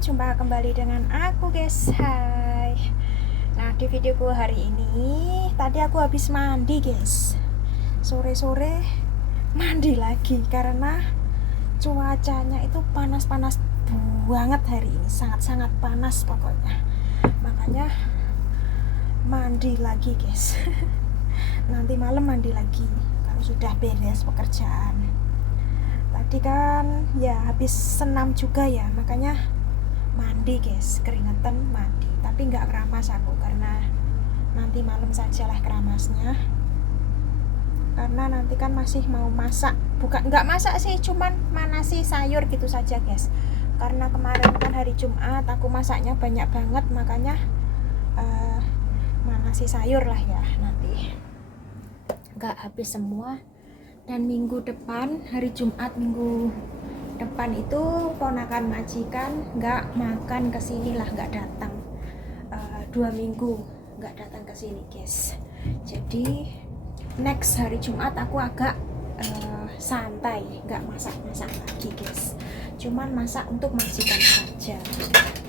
jumpa kembali dengan aku guys. Hai. Nah, di videoku hari ini tadi aku habis mandi guys. Sore-sore mandi lagi karena cuacanya itu panas-panas banget hari ini. Sangat-sangat panas pokoknya. Makanya mandi lagi guys. Nanti malam mandi lagi kalau sudah beres pekerjaan. Tadi kan ya habis senam juga ya, makanya mandi guys, keringetan mandi. Tapi nggak keramas aku karena nanti malam sajalah keramasnya. Karena nanti kan masih mau masak, bukan nggak masak sih, cuman manasi sayur gitu saja guys. Karena kemarin kan hari Jumat aku masaknya banyak banget, makanya manasi sayur lah ya nanti. Nggak habis semua. Dan minggu depan, hari Jumat minggu depan itu ponakan majikan nggak makan kesini lah, nggak datang. 2 minggu nggak datang ke sini guys. Jadi next hari Jumat aku agak santai, nggak masak-masak lagi guys. Cuman masak untuk majikan saja.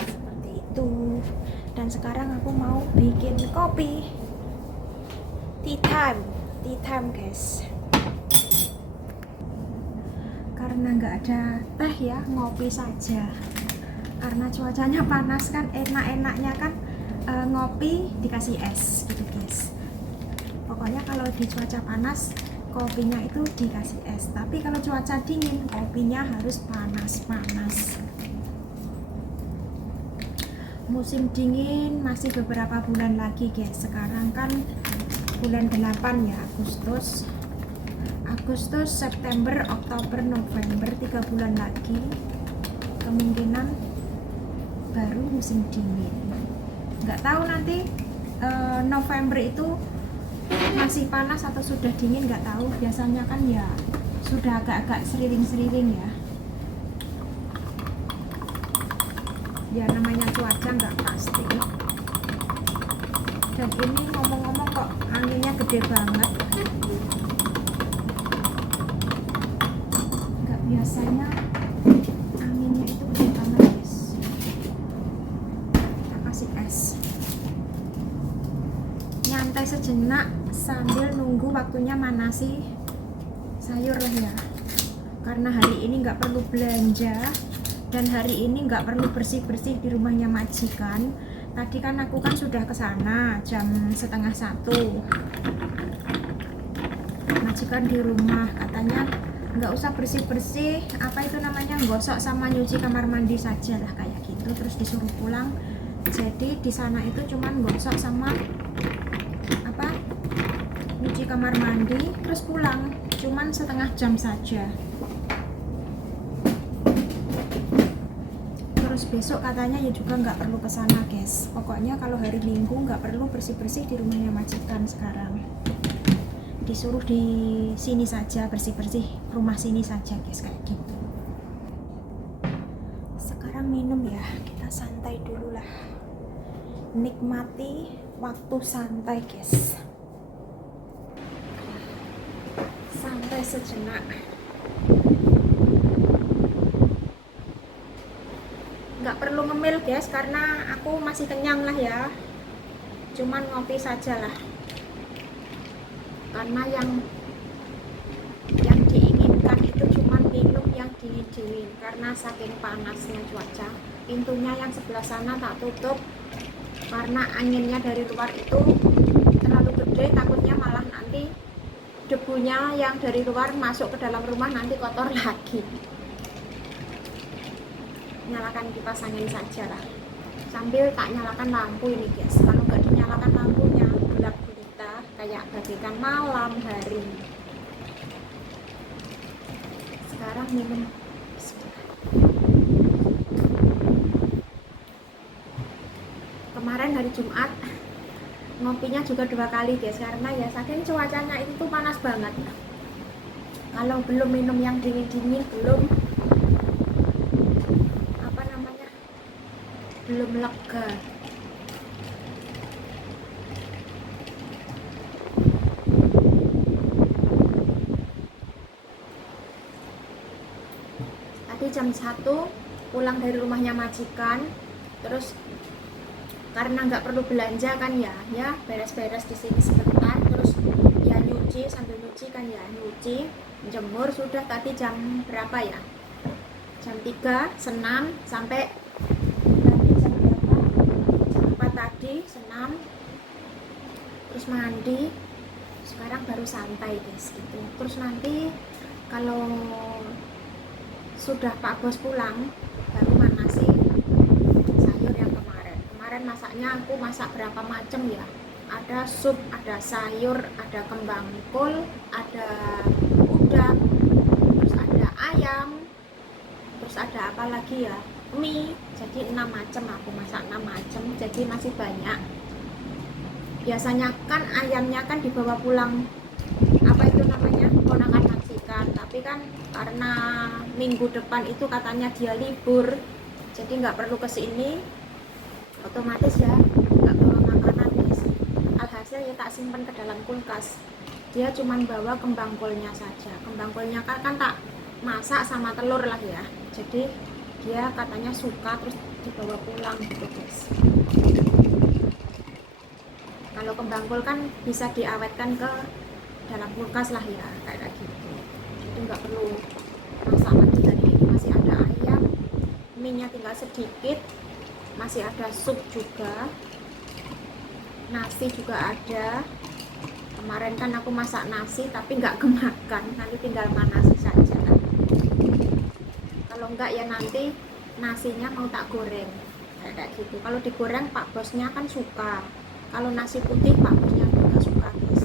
Seperti itu. Dan sekarang aku mau bikin kopi. Tea time guys. Karena nggak ada teh ya, ngopi saja. Karena cuacanya panas kan, enak-enaknya kan ngopi dikasih es gitu guys. Pokoknya kalau di cuaca panas kopinya itu dikasih es, tapi kalau cuaca dingin kopinya harus panas-panas. Musim dingin masih beberapa bulan lagi guys. Sekarang kan bulan 8 ya, Agustus, September, Oktober, November, 3 bulan lagi kemungkinan baru musim dingin. Nggak tahu nanti November itu masih panas atau sudah dingin, nggak tahu. Biasanya kan ya sudah agak-agak seriling-seriling ya. Ya namanya cuaca nggak pasti. Dan ini ngomong-ngomong kok anginnya gede banget. Biasanya anginnya itu gede banget guys. Kita kasih es, nyantai sejenak sambil nunggu waktunya manasi sayur lah ya. Karena hari ini nggak perlu belanja dan hari ini nggak perlu bersih-bersih di rumahnya majikan. Tadi kan aku kan sudah ke sana jam 12:30. Majikan di rumah katanya nggak usah bersih-bersih, apa itu namanya, gosok sama nyuci kamar mandi saja lah kayak gitu, terus disuruh pulang. Jadi di sana itu cuman gosok sama apa, nyuci kamar mandi terus pulang, cuman setengah jam saja. Terus besok katanya ya juga nggak perlu ke sana guys. Pokoknya kalau hari Minggu nggak perlu bersih-bersih di rumahnya majikan sekarang. Disuruh di sini saja, bersih-bersih rumah sini saja guys, kayak gitu. Sekarang minum ya, kita santai dulu lah, nikmati waktu santai guys, santai sejenak. Nggak perlu ngemil guys karena aku masih kenyang lah ya, cuman ngopi saja lah. Karena yang diinginkan itu cuma minum yang dingin-dingin karena saking panasnya cuaca. Pintunya yang sebelah sana tak tutup karena anginnya dari luar itu terlalu gede, takutnya malah nanti debunya yang dari luar masuk ke dalam rumah, nanti kotor lagi. Nyalakan kipas angin saja lah, sambil tak nyalakan lampu ini guys. Kalau nggak dinyalakan lampunya gelap gulita kayak bagaikan malam hari. Sekarang minum. Kemarin hari Jumat ngopinya juga 2 kali guys, karena ya saking cuacanya itu tuh panas banget. Kalau belum minum yang dingin-dingin, belum lega. Tadi jam 1 pulang dari rumahnya majikan, terus karena nggak perlu belanja kan ya beres-beres di sini sebentar, terus ya nyuci, sambil nyuci kan ya nyuci, jemur. Sudah tadi jam berapa ya, jam 3 senam sampai tadi jam berapa, jam 4 tadi senam, terus mandi, sekarang baru santai guys gitu. Terus nanti kalau sudah Pak Bos pulang baru manasi sayur yang kemarin masaknya. Aku masak berapa macam ya, ada sup, ada sayur, ada kembang kol, ada udang, terus ada ayam, terus ada apa lagi ya, mie. Jadi 6 macam aku masak, 6 macam, jadi masih banyak. Biasanya kan ayamnya kan dibawa pulang, apa itu namanya, ponakan majikan, tapi kan karena minggu depan itu katanya dia libur, jadi nggak perlu kesini, otomatis ya nggak bawa makanan guys. Alhasil ya tak simpan ke dalam kulkas. Dia cuman bawa kembang kolnya saja. Kembang kolnya kan tak masak sama telur lah ya, jadi dia katanya suka, terus dibawa pulang gitu guys. Kalau kembang kol kan bisa diawetkan ke dalam kulkas lah ya, kayak gitu. Jadi nggak perlu masak lagi. Hari ini masih ada ayam, mie-nya tinggal sedikit, masih ada sup juga, nasi juga ada. Kemarin kan aku masak nasi tapi nggak kemakan, nanti tinggal manasi saja. Kalau enggak ya nanti nasinya mau tak goreng kayak gitu. Kalau digoreng Pak Bosnya kan suka, kalau nasi putih Pak Bosnya juga suka guys.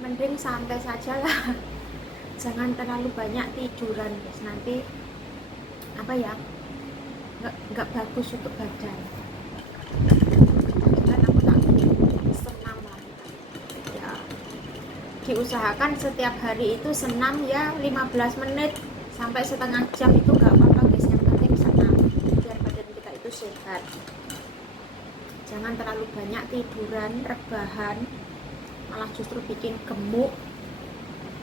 Mending santai saja lah, jangan terlalu banyak tiduran guys, nanti apa ya, nggak bagus untuk badan. Dan aku tak senam lah ya, diusahakan setiap hari itu senam ya 15 menit sampai setengah jam, itu nggak apa-apa guys, yang penting senam biar badan kita itu sehat. Jangan terlalu banyak tiduran, rebahan, malah justru bikin gemuk.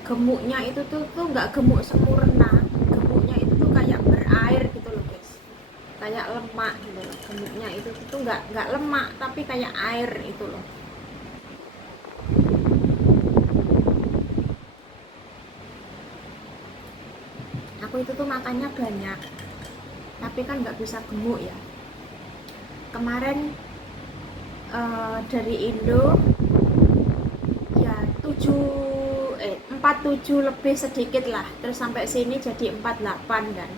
Gemuknya itu tuh nggak gemuk sempurna, gemuknya itu tuh kayak berair gitu loh guys, kayak lemak gitu loh. Gemuknya itu tuh nggak lemak tapi kayak air itu loh. Aku itu tuh makannya banyak tapi kan nggak bisa gemuk ya. Kemarin dari Indo ya 47 lebih sedikit lah, terus sampai sini jadi 48 kan,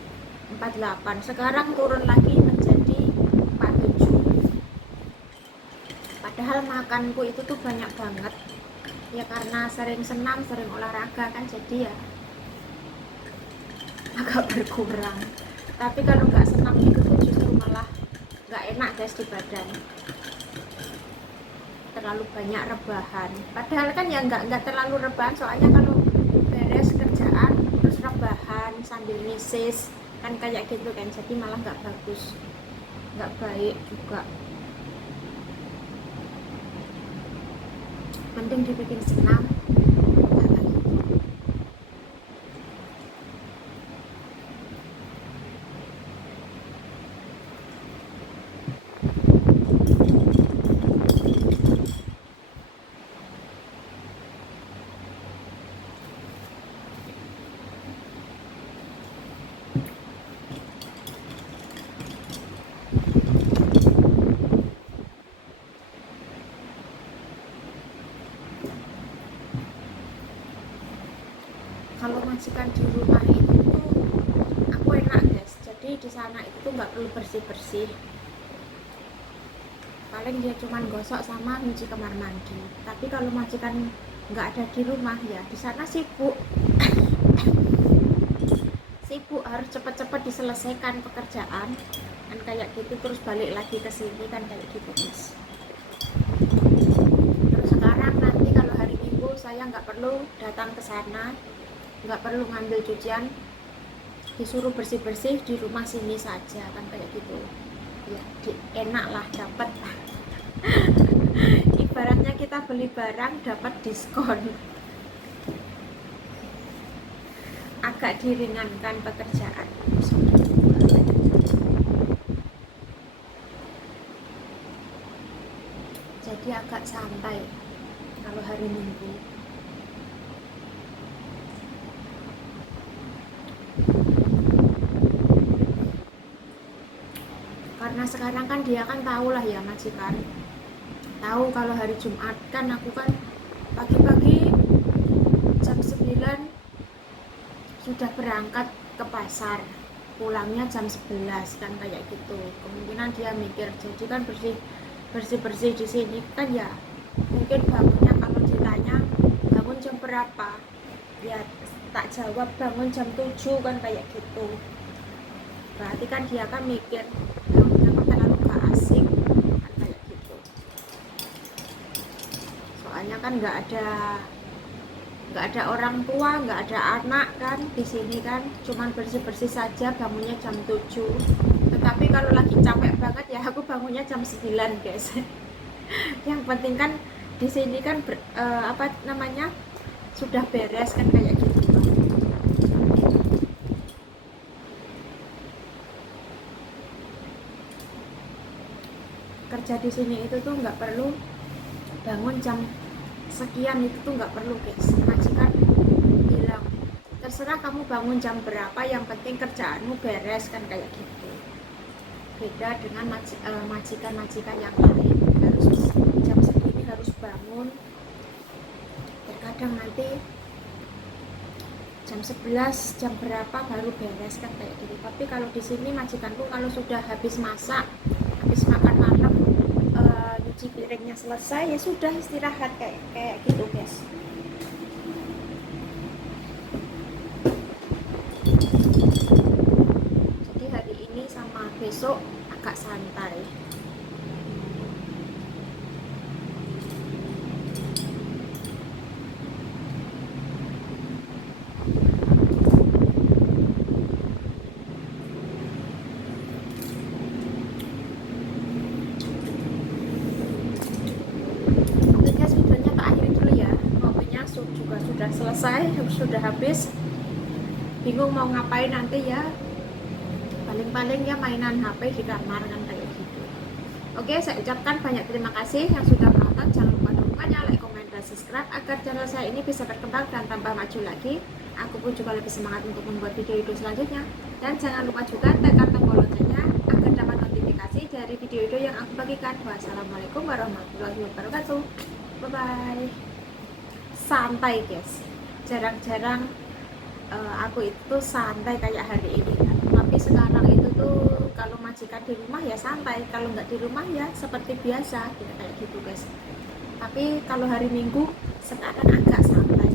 48. Sekarang turun lagi menjadi 47. Padahal makanku itu tuh banyak banget ya, karena sering senam, sering olahraga kan, jadi ya agak berkurang. Tapi kalau nggak senam itu tuh justru malah nggak enak guys di badan, terlalu banyak rebahan. Padahal kan ya nggak terlalu rebahan, soalnya kalau beres kerjaan terus rebahan sambil misis kan kayak gitu kan, jadi malah nggak bagus, nggak baik juga. Penting dibikin senam. Kalau majikan di rumah itu aku enak guys, jadi di sana itu tuh nggak perlu bersih-bersih, paling dia cuman gosok sama nyuci kamar mandi. Tapi kalau majikan nggak ada di rumah ya di sana sibuk sibuk, harus cepet-cepet diselesaikan pekerjaan kan kayak gitu, terus balik lagi ke sini kan kayak gitu guys. perlu datang ke sana, nggak perlu ngambil cucian, disuruh bersih-bersih di rumah sini saja kan kayak gitu ya. Enak lah, dapat ibaratnya kita beli barang dapat diskon, agak diringankan pekerjaan. Jadi agak santai kalau hari Minggu. Karena sekarang kan dia kan tahu lah ya majikan, tahu kalau hari Jumat kan aku kan pagi-pagi jam 9 sudah berangkat ke pasar, pulangnya jam 11 kan kayak gitu. Kemungkinan dia mikir, jadi kan bersih di sini kan ya, mungkin bangunnya kalau ditanya bangun jam berapa ya tak jawab bangun jam 7 kan kayak gitu. Berarti kan dia kan mikir bangunnya kok terlalu gak asik kan kayak gitu. Soalnya kan nggak ada orang tua, nggak ada anak kan di sini kan, cuman bersih-bersih saja, bangunnya jam 7. Tetapi kalau lagi capek banget ya aku bangunnya jam 9 guys. Yang penting kan di sini kan sudah beres kan kayak gitu. Kerja di sini itu tuh nggak perlu bangun jam sekian, itu tuh nggak perlu guys. Majikan bilang terserah kamu bangun jam berapa, yang penting kerjaanmu beres kan kayak gitu. Beda dengan majikan-majikan yang lain, harus jam segini harus bangun, terkadang nanti jam 11 jam berapa baru beres kan kayak gitu. Tapi kalau di sini majikanku kalau sudah habis masak, habis makan malam, cuci piringnya selesai, ya sudah istirahat kayak gitu guys. Jadi hari ini sama besok agak santai. Juga sudah selesai, sudah habis, bingung mau ngapain nanti ya, paling-paling ya mainan HP di kamar kan kayak gitu. Oke, saya ucapkan banyak terima kasih yang sudah menonton. Jangan lupa dukungannya, like, komen, dan subscribe agar channel saya ini bisa berkembang dan tambah maju lagi. Aku pun juga lebih semangat untuk membuat video-video selanjutnya. Dan jangan lupa juga tekan tombol loncengnya agar dapat notifikasi dari video-video yang aku bagikan. Wassalamualaikum warahmatullahi wabarakatuh. Bye bye. Santai guys, jarang-jarang aku itu santai kayak hari ini kan. Tapi sekarang itu tuh kalau majikan di rumah ya santai, kalau nggak di rumah ya seperti biasa kayak gitu guys. Tapi kalau hari Minggu sekarang agak santai.